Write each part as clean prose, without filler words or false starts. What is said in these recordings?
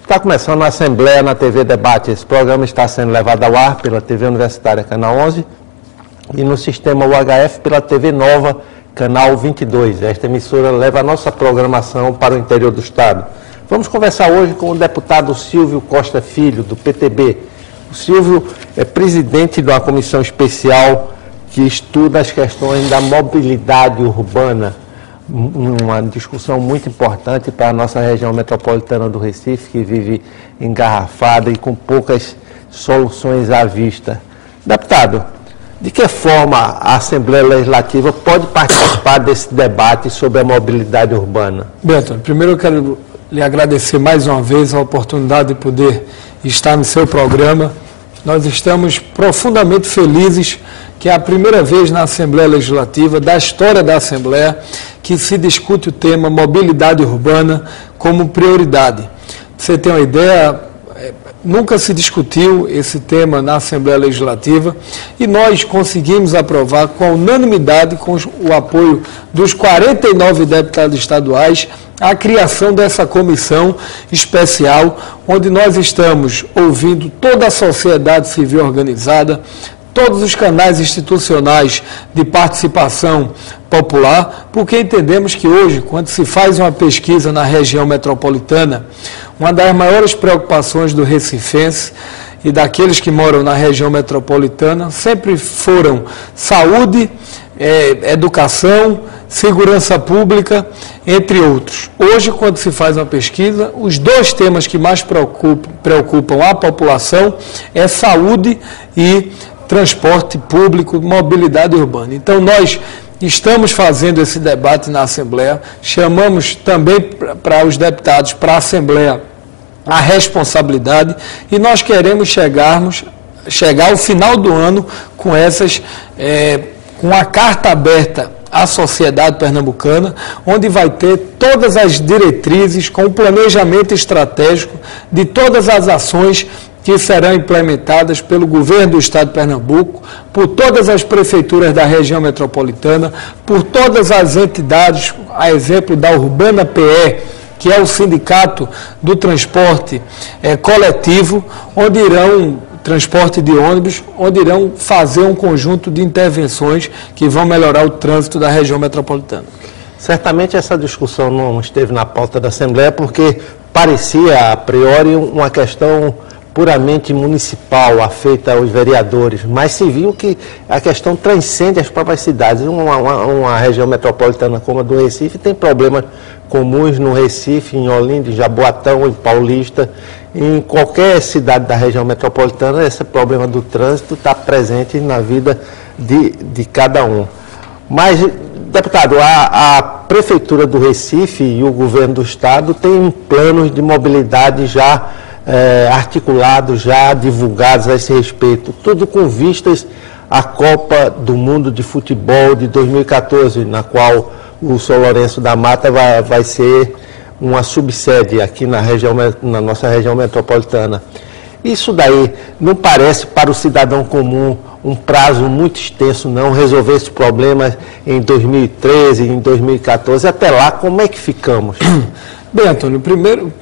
Está começando a Assembleia na TV Debate. Esse programa está sendo levado ao ar pela TV Universitária Canal 11 e no sistema UHF pela TV Nova, Canal 22. Esta emissora leva a nossa programação para o interior do Estado. Vamos conversar hoje com o deputado Silvio Costa Filho, do PTB. O Silvio é presidente de uma comissão especial que estuda as questões da mobilidade urbana, uma discussão muito importante para a nossa região metropolitana do Recife, que vive engarrafada e com poucas soluções à vista. Deputado, de que forma a Assembleia Legislativa pode participar desse debate sobre a mobilidade urbana? Beto, primeiro eu quero lhe agradecer mais uma vez a oportunidade de poder estar no seu programa. Nós estamos profundamente felizes que é a primeira vez na Assembleia Legislativa, da história da Assembleia, que se discute o tema mobilidade urbana como prioridade. Pra você ter uma ideia, nunca se discutiu esse tema na Assembleia Legislativa e nós conseguimos aprovar com a unanimidade, com o apoio dos 49 deputados estaduais, a criação dessa comissão especial, onde nós estamos ouvindo toda a sociedade civil organizada, todos os canais institucionais de participação popular, porque entendemos que hoje, quando se faz uma pesquisa na região metropolitana, uma das maiores preocupações do recifense e daqueles que moram na região metropolitana sempre foram saúde, educação, segurança pública, entre outros. Hoje, quando se faz uma pesquisa, os dois temas que mais preocupam a população é saúde e transporte público, mobilidade urbana. Então, nós estamos fazendo esse debate na Assembleia, chamamos também para os deputados, para a Assembleia, a responsabilidade, e nós queremos chegar ao final do ano com com a carta aberta à sociedade pernambucana, onde vai ter todas as diretrizes com o planejamento estratégico de todas as ações que serão implementadas pelo governo do Estado de Pernambuco, por todas as prefeituras da região metropolitana, por todas as entidades, a exemplo da Urbana PE, que é o sindicato do transporte coletivo, onde irão, transporte de ônibus, onde irão fazer um conjunto de intervenções que vão melhorar o trânsito da região metropolitana. Certamente essa discussão não esteve na pauta da Assembleia porque parecia, a priori, uma questão puramente municipal, afeita aos vereadores, mas se viu que a questão transcende as próprias cidades. Uma região metropolitana como a do Recife tem problemas comuns no Recife, em Olinda, em Jaboatão, em Paulista, em qualquer cidade da região metropolitana, esse problema do trânsito está presente na vida de cada um. Mas, deputado, a Prefeitura do Recife e o governo do Estado têm planos de mobilidade já articulados, já divulgados a esse respeito, tudo com vistas à Copa do Mundo de Futebol de 2014, na qual o São Lourenço da Mata vai ser uma subsede aqui na nossa região metropolitana. Isso daí não parece para o cidadão comum um prazo muito extenso, não resolver esse problema em 2013, em 2014, até lá, como é que ficamos? Bem, Antônio, primeiro,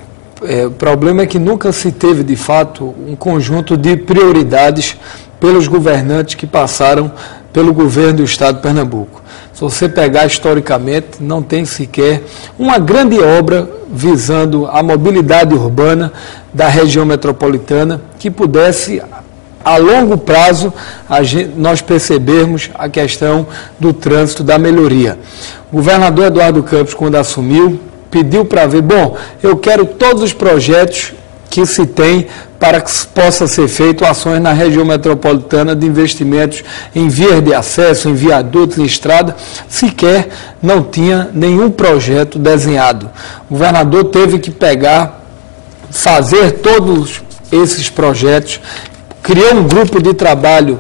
o problema é que nunca se teve, de fato, um conjunto de prioridades pelos governantes que passaram pelo governo do Estado de Pernambuco. Se você pegar historicamente, não tem sequer uma grande obra visando a mobilidade urbana da região metropolitana que pudesse, a longo prazo, nós percebermos a questão do trânsito, da melhoria. O governador Eduardo Campos, quando assumiu, pediu para ver, eu quero todos os projetos que se tem para que possa ser feito ações na região metropolitana de investimentos em vias de acesso, em viadutos, em estrada, sequer não tinha nenhum projeto desenhado. O governador teve que fazer todos esses projetos, criou um grupo de trabalho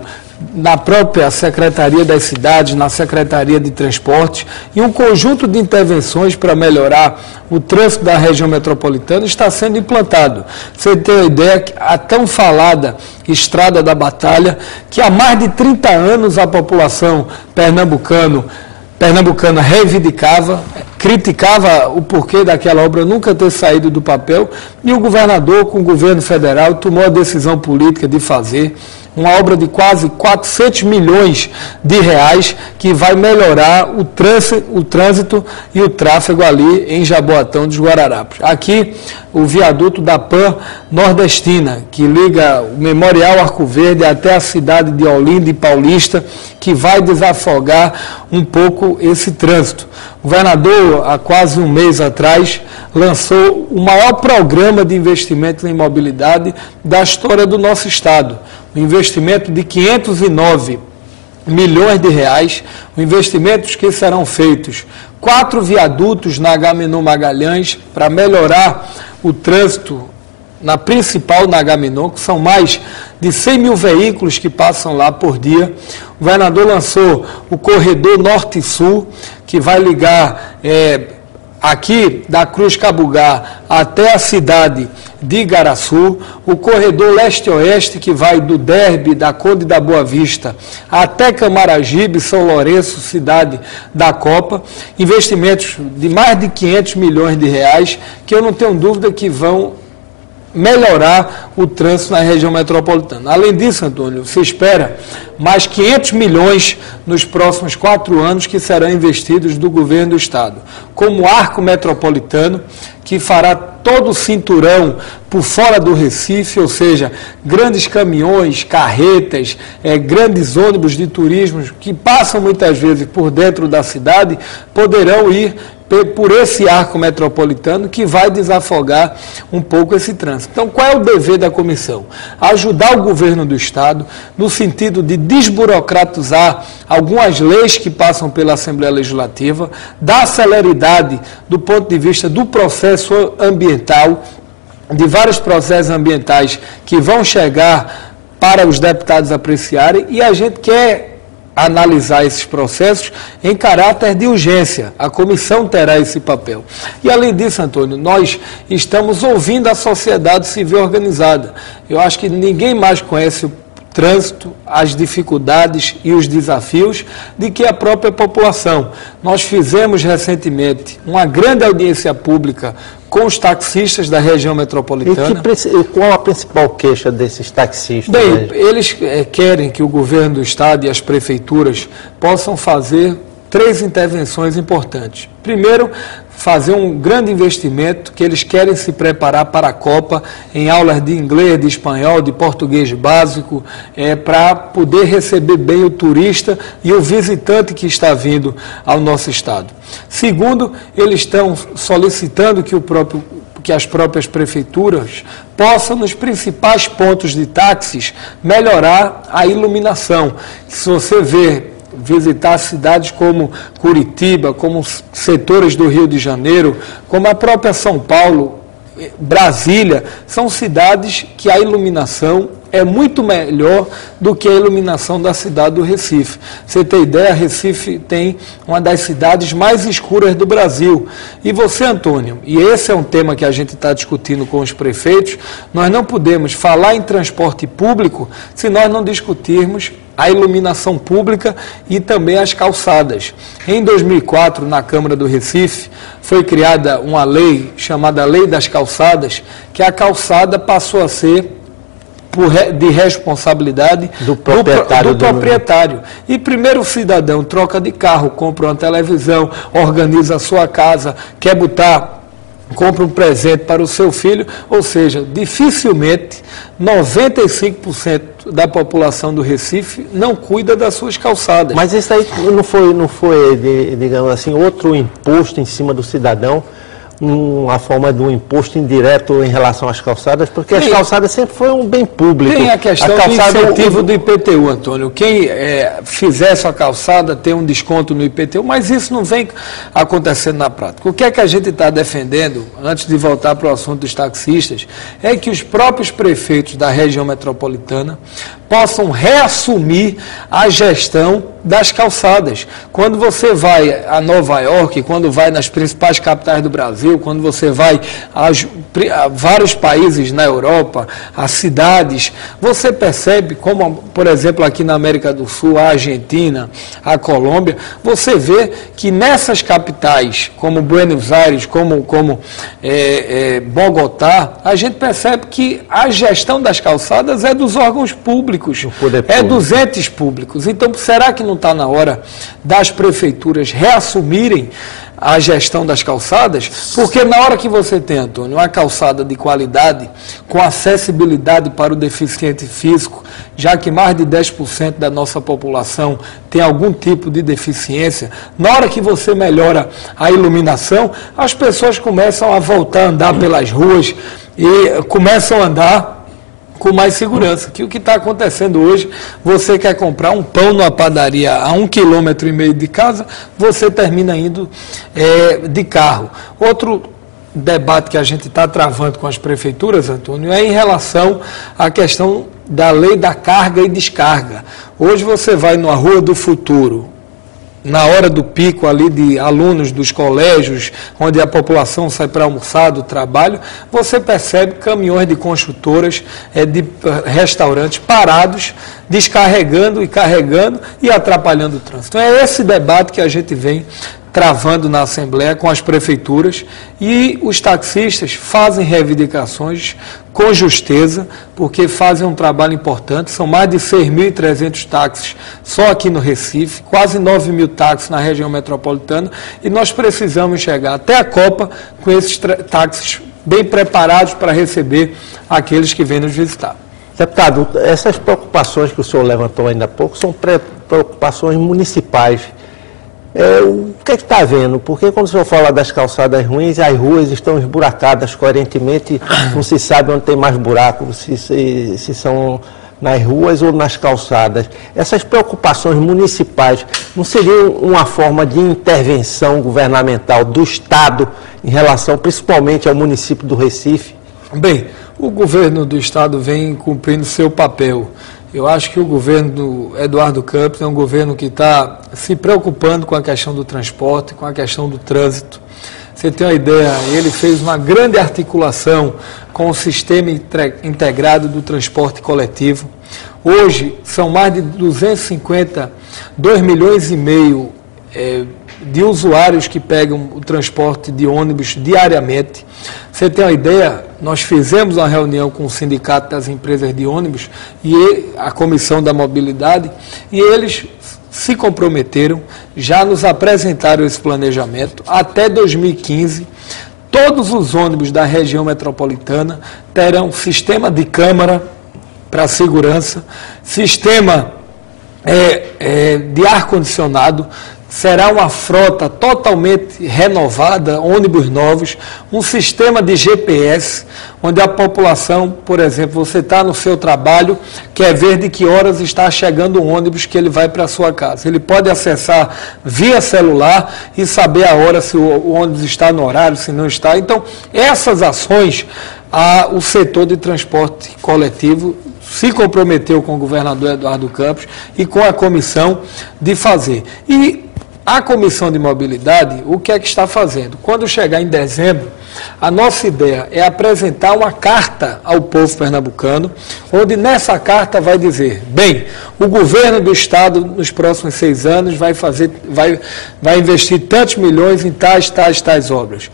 na própria Secretaria das Cidades, na Secretaria de Transportes, e um conjunto de intervenções para melhorar o trânsito da região metropolitana está sendo implantado. Você tem uma ideia, a tão falada Estrada da Batalha, que há mais de 30 anos a população pernambucana reivindicava, criticava o porquê daquela obra nunca ter saído do papel, e o governador, com o governo federal, tomou a decisão política de fazer uma obra de quase 400 milhões de reais que vai melhorar o trânsito e o tráfego ali em Jaboatão dos Guararapes. Aqui, o viaduto da PAN Nordestina, que liga o Memorial Arco Verde até a cidade de Olinda e Paulista, que vai desafogar um pouco esse trânsito. O governador, há quase um mês atrás, lançou o maior programa de investimento em mobilidade da história do nosso estado. Um investimento de 509 milhões de reais, investimentos que serão feitos 4 viadutos na Agamenon Magalhães para melhorar o trânsito na principal na Agamenon, que são mais de 100 mil veículos que passam lá por dia. O governador lançou o corredor Norte-Sul, que vai ligar aqui da Cruz Cabugá até a cidade de Igaraçu, o corredor Leste-Oeste, que vai do Derby, da Conde da Boa Vista, até Camaragibe, São Lourenço, cidade da Copa, investimentos de mais de 500 milhões de reais, que eu não tenho dúvida que vão melhorar o trânsito na região metropolitana. Além disso, Antônio, se espera mais 500 milhões nos próximos 4 anos que serão investidos do governo do estado, como arco metropolitano, que fará todo o cinturão por fora do Recife, ou seja, grandes caminhões, carretas, grandes ônibus de turismo que passam muitas vezes por dentro da cidade, poderão ir por esse arco metropolitano que vai desafogar um pouco esse trânsito. Então, qual é o dever da comissão? Ajudar o governo do estado no sentido de desburocratizar algumas leis que passam pela Assembleia Legislativa, dar celeridade do ponto de vista do processo ambiental, de vários processos ambientais que vão chegar para os deputados apreciarem, e a gente quer analisar esses processos em caráter de urgência. A comissão terá esse papel. E, além disso, Antônio, nós estamos ouvindo a sociedade civil organizada. Eu acho que ninguém mais conhece o trânsito, as dificuldades e os desafios de que a própria população. Nós fizemos recentemente uma grande audiência pública com os taxistas da região metropolitana. E qual a principal queixa desses taxistas? Bem, eles querem que o governo do estado e as prefeituras possam fazer 3 intervenções importantes. Primeiro, fazer um grande investimento, que eles querem se preparar para a Copa em aulas de inglês, de espanhol, de português básico, para poder receber bem o turista e o visitante que está vindo ao nosso estado. Segundo, eles estão solicitando que as próprias prefeituras possam, nos principais pontos de táxis, melhorar a iluminação. Se você visitar cidades como Curitiba, como setores do Rio de Janeiro, como a própria São Paulo, Brasília, são cidades que a iluminação é muito melhor do que a iluminação da cidade do Recife. Você tem ideia, Recife tem uma das cidades mais escuras do Brasil. E você, Antônio, e esse é um tema que a gente está discutindo com os prefeitos, nós não podemos falar em transporte público se nós não discutirmos a iluminação pública e também as calçadas. Em 2004, na Câmara do Recife, foi criada uma lei chamada Lei das Calçadas, que a calçada passou a ser de responsabilidade do proprietário. E primeiro o cidadão troca de carro, compra uma televisão, organiza a sua casa, compra um presente para o seu filho, ou seja, dificilmente 95% da população do Recife não cuida das suas calçadas. Mas isso aí não foi, digamos assim, outro imposto em cima do cidadão, uma forma de um imposto indireto em relação às calçadas, porque as calçadas sempre foi um bem público. Tem a questão do incentivo do IPTU, Antônio. Quem fizer sua calçada tem um desconto no IPTU, mas isso não vem acontecendo na prática. O que é que a gente está defendendo, antes de voltar para o assunto dos taxistas, é que os próprios prefeitos da região metropolitana possam reassumir a gestão das calçadas. Quando você vai a Nova York, quando vai nas principais capitais do Brasil, quando você vai a vários países na Europa, as cidades, você percebe como, por exemplo, aqui na América do Sul, a Argentina, a Colômbia, você vê que nessas capitais, como Buenos Aires, como Bogotá, a gente percebe que a gestão das calçadas é dos órgãos públicos, é dos entes públicos. Então, será que não está na hora das prefeituras reassumirem a gestão das calçadas? Porque na hora que você tem, Antônio, uma calçada de qualidade, com acessibilidade para o deficiente físico, já que mais de 10% da nossa população tem algum tipo de deficiência, na hora que você melhora a iluminação, as pessoas começam a voltar a andar pelas ruas e começam a andar com mais segurança, que o que está acontecendo hoje, você quer comprar um pão numa padaria a 1,5 km de casa, você termina indo de carro. Outro debate que a gente está travando com as prefeituras, Antônio, é em relação à questão da lei da carga e descarga. Hoje você vai numa Rua do Futuro, na hora do pico ali de alunos dos colégios, onde a população sai para almoçar do trabalho, você percebe caminhões de construtoras, de restaurantes parados, descarregando e carregando e atrapalhando o trânsito. Então é esse debate que a gente vem travando na Assembleia com as prefeituras, e os taxistas fazem reivindicações com justeza, porque fazem um trabalho importante. São mais de 6.300 táxis só aqui no Recife, quase 9.000 táxis na região metropolitana, e nós precisamos chegar até a Copa com esses táxis bem preparados para receber aqueles que vêm nos visitar. Deputado, essas preocupações que o senhor levantou ainda há pouco são preocupações municipais. O que é que está havendo? Porque quando o senhor fala das calçadas ruins, as ruas estão esburacadas coerentemente, não se sabe onde tem mais buracos, se são nas ruas ou nas calçadas. Essas preocupações municipais não seriam uma forma de intervenção governamental do Estado em relação principalmente ao município do Recife? Bem, o governo do Estado vem cumprindo seu papel. Eu acho que o governo do Eduardo Campos é um governo que está se preocupando com a questão do transporte, com a questão do trânsito. Você tem uma ideia, ele fez uma grande articulação com o sistema integrado do transporte coletivo. Hoje, são mais de 252 milhões e meio de usuários que pegam o transporte de ônibus diariamente. Você tem uma ideia, nós fizemos uma reunião com o Sindicato das Empresas de Ônibus e a Comissão da Mobilidade, e eles se comprometeram, já nos apresentaram esse planejamento. Até 2015, todos os ônibus da região metropolitana terão sistema de câmara para segurança, sistema de ar-condicionado. Será uma frota totalmente renovada, ônibus novos, um sistema de GPS, onde a população, por exemplo, você está no seu trabalho, quer ver de que horas está chegando o ônibus que ele vai para a sua casa. Ele pode acessar via celular e saber a hora se o ônibus está no horário, se não está. Então, essas ações, o setor de transporte coletivo se comprometeu com o governador Eduardo Campos e com a comissão de fazer. E a Comissão de Mobilidade, o que é que está fazendo? Quando chegar em dezembro, a nossa ideia é apresentar uma carta ao povo pernambucano, onde nessa carta vai dizer, bem, o governo do Estado, nos próximos 6 anos, vai investir tantos milhões em tais obras.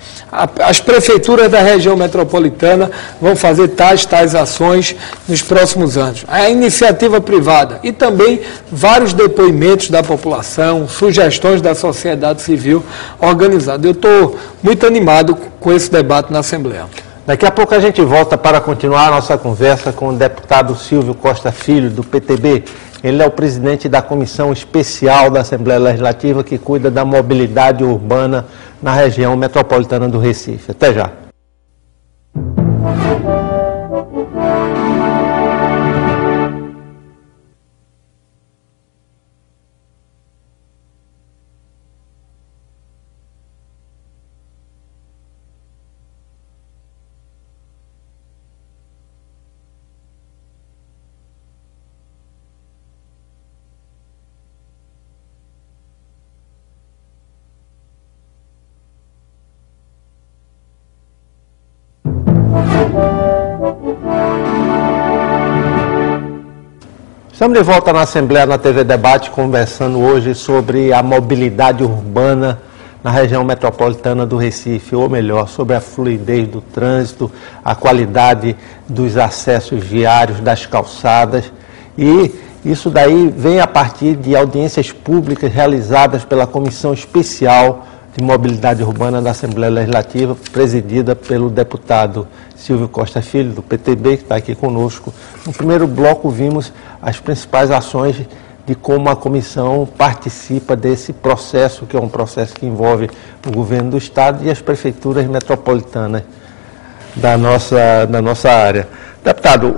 As prefeituras da região metropolitana vão fazer tais ações nos próximos anos. A iniciativa privada e também vários depoimentos da população, sugestões da sociedade civil organizada. Eu estou muito animado com esse debate na Assembleia. Daqui a pouco a gente volta para continuar a nossa conversa com o deputado Silvio Costa Filho, do PTB. Ele é o presidente da Comissão Especial da Assembleia Legislativa que cuida da mobilidade urbana na região metropolitana do Recife. Até já. Estamos de volta na Assembleia, na TV Debate, conversando hoje sobre a mobilidade urbana na região metropolitana do Recife, ou melhor, sobre a fluidez do trânsito, a qualidade dos acessos viários, das calçadas. E isso daí vem a partir de audiências públicas realizadas pela Comissão Especial de Mobilidade Urbana da Assembleia Legislativa, presidida pelo deputado Silvio Costa Filho, do PTB, que está aqui conosco. No primeiro bloco vimos as principais ações de como a comissão participa desse processo, que é um processo que envolve o governo do Estado e as prefeituras metropolitanas da nossa área. Deputado,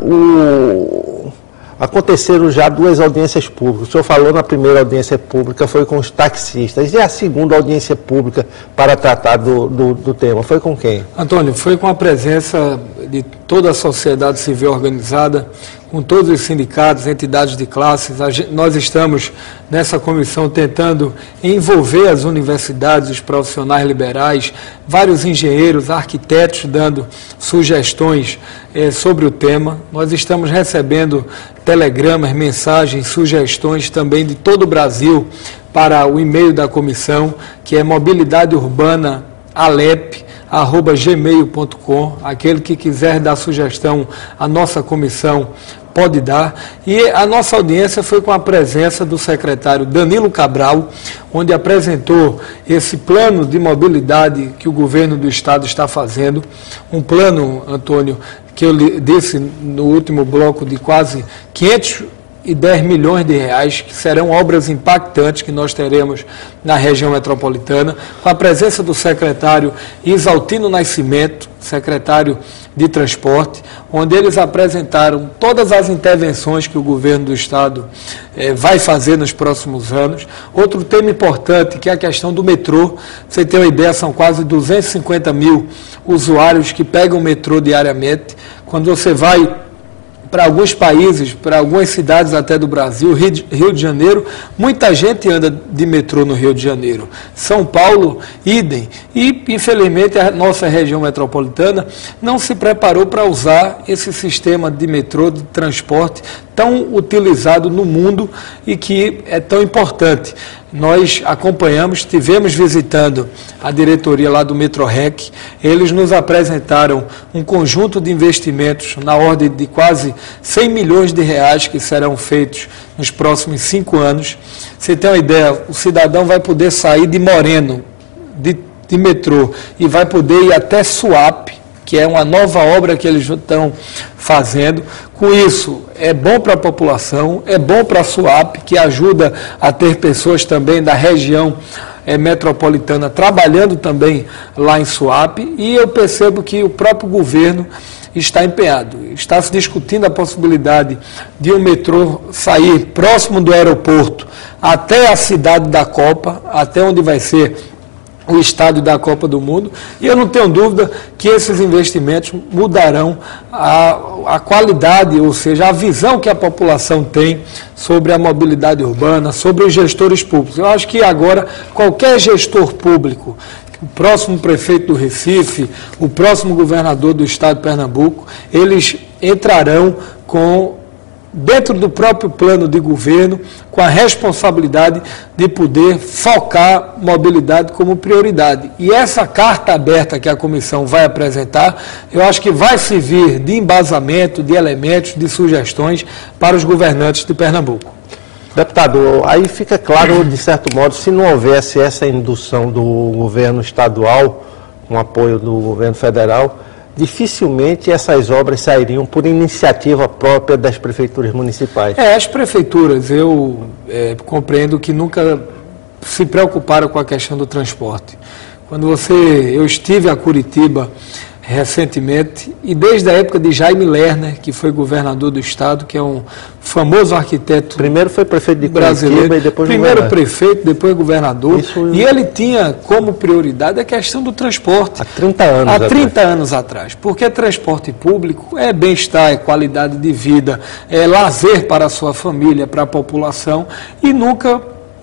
aconteceram já 2 audiências públicas. O senhor falou na primeira audiência pública, foi com os taxistas. E a segunda audiência pública para tratar do tema, foi com quem? Antônio, foi com a presença de toda a sociedade civil organizada, com todos os sindicatos, entidades de classes. Nós estamos nessa comissão tentando envolver as universidades, os profissionais liberais, vários engenheiros, arquitetos dando sugestões sobre o tema. Nós estamos recebendo telegramas, mensagens, sugestões também de todo o Brasil para o e-mail da comissão, que é mobilidadeurbanaalep@gmail.com. Aquele que quiser dar sugestão à nossa comissão pode dar. E a nossa audiência foi com a presença do secretário Danilo Cabral, onde apresentou esse plano de mobilidade que o governo do Estado está fazendo. Um plano, Antônio, que eu disse no último bloco, de quase 510 milhões de reais, que serão obras impactantes que nós teremos na região metropolitana, com a presença do secretário Isaltino Nascimento, secretário de Transporte, onde eles apresentaram todas as intervenções que o governo do Estado vai fazer nos próximos anos. Outro tema importante, que é a questão do metrô. Você tem uma ideia, são quase 250 mil usuários que pegam o metrô diariamente. Quando você vai para alguns países, para algumas cidades até do Brasil, Rio de Janeiro, muita gente anda de metrô no Rio de Janeiro. São Paulo, idem. E, infelizmente, a nossa região metropolitana não se preparou para usar esse sistema de metrô, de transporte, tão utilizado no mundo e que é tão importante. Nós acompanhamos, estivemos visitando a diretoria lá do Metrorec. Eles nos apresentaram um conjunto de investimentos na ordem de quase 100 milhões de reais que serão feitos nos próximos 5 anos. Você tem uma ideia, o cidadão vai poder sair de Moreno, de metrô, e vai poder ir até Suape, que é uma nova obra que eles estão fazendo. Com isso, é bom para a população, é bom para a Suape, que ajuda a ter pessoas também da região metropolitana trabalhando também lá em Suape, e eu percebo que o próprio governo está empenhado. Está se discutindo a possibilidade de um metrô sair próximo do aeroporto até a cidade da Copa, até onde vai ser o estádio da Copa do Mundo, e eu não tenho dúvida que esses investimentos mudarão a qualidade, ou seja, a visão que a população tem sobre a mobilidade urbana, sobre os gestores públicos. Eu acho que agora qualquer gestor público, o próximo prefeito do Recife, o próximo governador do estado de Pernambuco, eles entrarão dentro do próprio plano de governo, com a responsabilidade de poder focar mobilidade como prioridade. E essa carta aberta que a comissão vai apresentar, eu acho que vai servir de embasamento, de elementos, de sugestões para os governantes de Pernambuco. Deputado, aí fica claro, de certo modo, se não houvesse essa indução do governo estadual, com apoio do governo federal, dificilmente essas obras sairiam por iniciativa própria das prefeituras municipais. As prefeituras, eu compreendo que nunca se preocuparam com a questão do transporte. Eu estive a Curitiba recentemente, e desde a época de Jaime Lerner, que foi governador do estado, que é um famoso arquiteto primeiro foi prefeito de brasileiro, Curitiba e depois primeiro prefeito, depois governador, e ele tinha como prioridade a questão do transporte. Há 30 anos Há 30 anos atrás. Porque transporte público é bem-estar, é qualidade de vida, é lazer para a sua família, para a população, e nunca,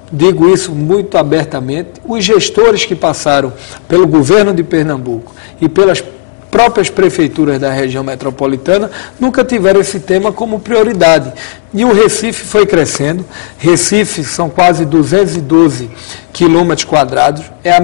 digo isso muito abertamente, os gestores que passaram pelo governo de Pernambuco e pelas próprias prefeituras da região metropolitana nunca tiveram esse tema como prioridade. E o Recife foi crescendo. Recife são quase 212 quilômetros quadrados, é a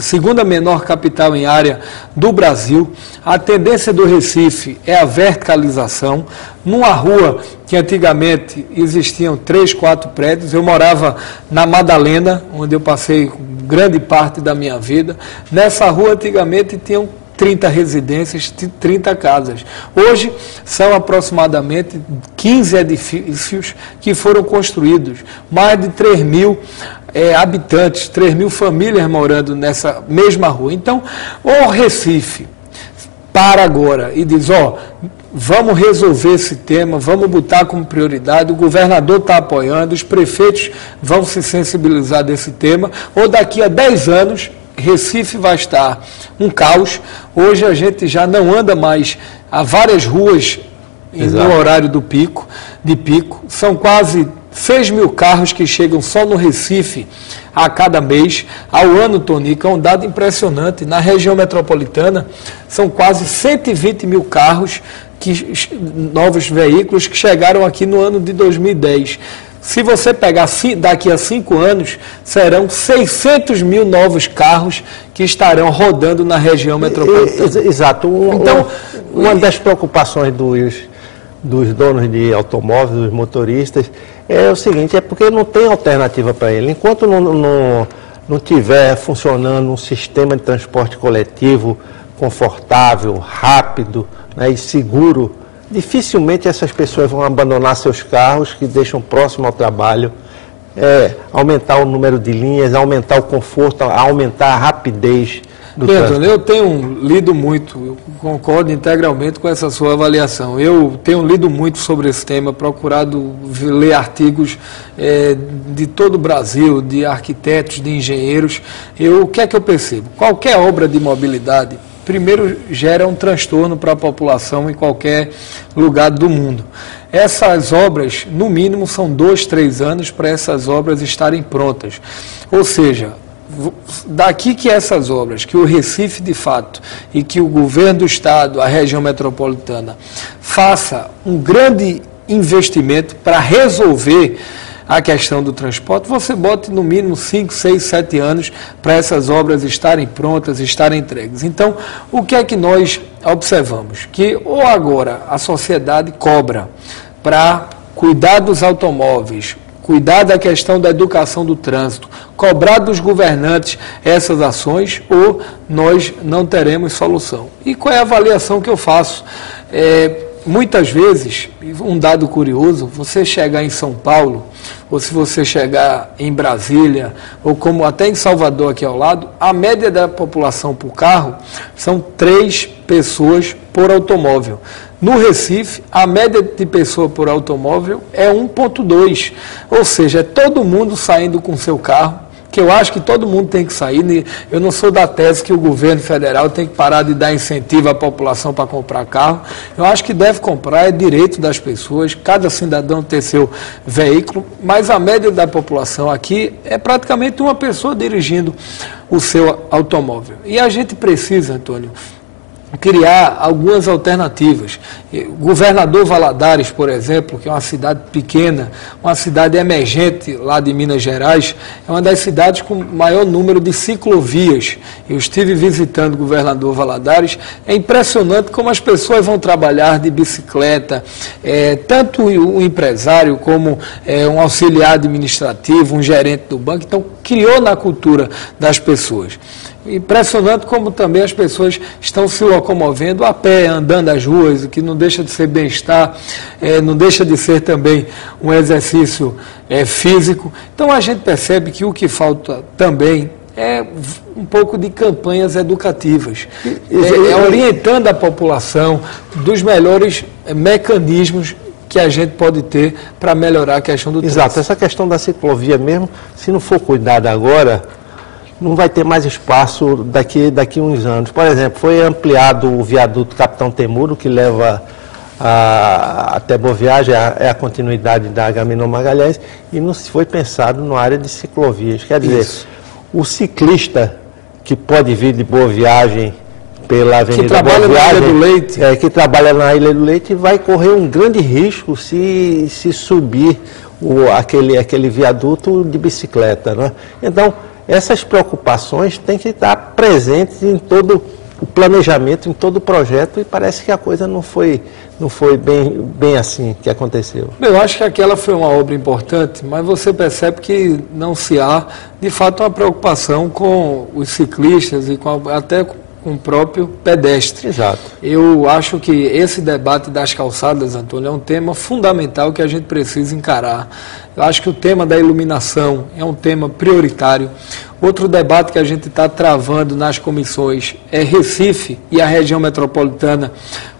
segunda menor capital em área do Brasil. A tendência do Recife é a verticalização. Numa rua que antigamente existiam 3, 4 prédios, eu morava na Madalena, onde eu passei grande parte da minha vida. Nessa rua antigamente tinham 30 residências, 30 casas. Hoje são aproximadamente 15 edifícios que foram construídos, mais de 3 mil habitantes, 3 mil famílias morando nessa mesma rua. Então, o Recife para agora e diz, vamos resolver esse tema, vamos botar como prioridade, o governador está apoiando, os prefeitos vão se sensibilizar desse tema, ou daqui a 10 anos, Recife vai estar um caos. Hoje a gente já não anda mais a várias ruas no horário de pico. São quase 6 mil carros que chegam só no Recife a cada mês. Ao ano, Tonica, é um dado impressionante. Na região metropolitana, são quase 120 mil carros, novos veículos que chegaram aqui no ano de 2010. Se você pegar daqui a 5 anos, serão 600 mil novos carros que estarão rodando na região metropolitana. Exato. Uma das preocupações dos donos de automóveis, dos motoristas, é o seguinte, é porque não tem alternativa para ele. Enquanto não tiver funcionando um sistema de transporte coletivo confortável, rápido, né, e seguro, dificilmente essas pessoas vão abandonar seus carros que deixam próximo ao trabalho, aumentar o número de linhas, aumentar o conforto, aumentar a rapidez do trânsito. Eu tenho lido muito, eu concordo integralmente com essa sua avaliação. Eu tenho lido muito sobre esse tema, procurado ler artigos de todo o Brasil, de arquitetos, de engenheiros. O que é que eu percebo? Qualquer obra de mobilidade, primeiro, gera um transtorno para a população em qualquer lugar do mundo. Essas obras, no mínimo, são 2, 3 anos para essas obras estarem prontas. Ou seja, daqui que essas obras, que o Recife de fato e que o governo do estado, a região metropolitana, faça um grande investimento para resolver a questão do transporte, você bote no mínimo 5, 6, 7 anos para essas obras estarem prontas, estarem entregues. Então, o que é que nós observamos? Que ou agora a sociedade cobra para cuidar dos automóveis, cuidar da questão da educação do trânsito, cobrar dos governantes essas ações, ou nós não teremos solução. E qual é a avaliação que eu faço? Muitas vezes, um dado curioso, você chegar em São Paulo, ou se você chegar em Brasília, ou como até em Salvador aqui ao lado, a média da população por carro são 3 pessoas por automóvel. No Recife, a média de pessoa por automóvel é 1,2, ou seja, é todo mundo saindo com seu carro, que eu acho que todo mundo tem que sair. Eu não sou da tese que o governo federal tem que parar de dar incentivo à população para comprar carro. Eu acho que deve comprar, é direito das pessoas, cada cidadão ter seu veículo, mas a média da população aqui é praticamente uma pessoa dirigindo o seu automóvel. E a gente precisa, Antônio, criar algumas alternativas. O Governador Valadares, por exemplo, que é uma cidade pequena, uma cidade emergente lá de Minas Gerais, é uma das cidades com maior número de ciclovias. Eu estive visitando o Governador Valadares, é impressionante como as pessoas vão trabalhar de bicicleta, tanto o empresário como um auxiliar administrativo, um gerente do banco, então criou na cultura das pessoas. Impressionante como também as pessoas estão se locomovendo a pé, andando as ruas, o que não deixa de ser bem-estar, não deixa de ser também um exercício físico. Então a gente percebe que o que falta também é um pouco de campanhas educativas, orientando a população dos melhores mecanismos que a gente pode ter para melhorar a questão do trânsito. Exato, essa questão da ciclovia mesmo, se não for cuidada agora, não vai ter mais espaço daqui a uns anos. Por exemplo, foi ampliado o viaduto Capitão Temuro, que leva até Boa Viagem, é a continuidade da Agamenon Magalhães, e não se foi pensado na área de ciclovias. Quer dizer, o ciclista que pode vir de Boa Viagem pela Avenida que trabalha na Ilha do Leite. Que trabalha na Ilha do Leite, vai correr um grande risco se subir aquele viaduto de bicicleta, né? Então, essas preocupações têm que estar presentes em todo o planejamento, em todo o projeto, e parece que a coisa não foi bem assim que aconteceu. Eu acho que aquela foi uma obra importante, mas você percebe que não se há, de fato, uma preocupação com os ciclistas e até com o próprio pedestre. Exato. Eu acho que esse debate das calçadas, Antônio, é um tema fundamental que a gente precisa encarar. Eu acho que o tema da iluminação é um tema prioritário. Outro debate que a gente está travando nas comissões é Recife e a região metropolitana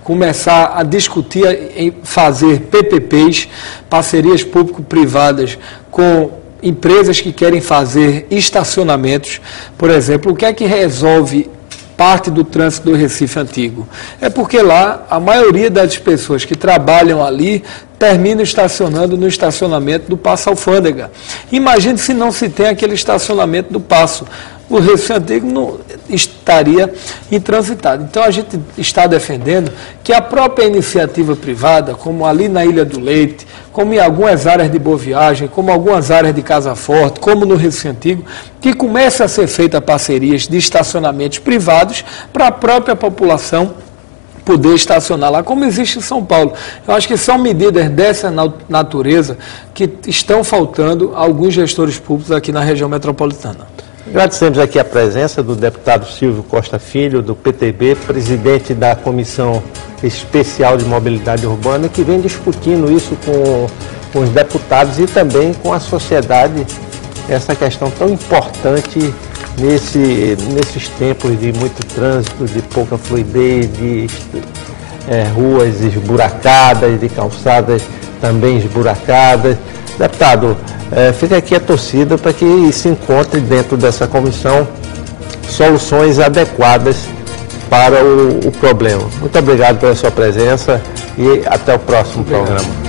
começar a discutir em fazer PPPs, parcerias público-privadas, com empresas que querem fazer estacionamentos. Por exemplo, o que é que resolve parte do trânsito do Recife Antigo? É porque lá a maioria das pessoas que trabalham ali terminam estacionando no estacionamento do Paço Alfândega. Imagine se não se tem aquele estacionamento do Paço. O Recife Antigo não estaria intransitado. Então a gente está defendendo que a própria iniciativa privada, como ali na Ilha do Leite, como em algumas áreas de Boa Viagem, como algumas áreas de Casa Forte, como no Recife Antigo, que comece a ser feita parcerias de estacionamentos privados para a própria população poder estacionar lá, como existe em São Paulo. Eu acho que são medidas dessa natureza que estão faltando a alguns gestores públicos aqui na região metropolitana. Agradecemos aqui a presença do deputado Silvio Costa Filho, do PTB, presidente da Comissão Especial de Mobilidade Urbana, que vem discutindo isso com os deputados e também com a sociedade, essa questão tão importante nesses tempos de muito trânsito, de pouca fluidez, de ruas esburacadas, de calçadas também esburacadas. Deputado, fica aqui a torcida para que se encontre dentro dessa comissão soluções adequadas para o problema. Muito obrigado pela sua presença e até o próximo programa.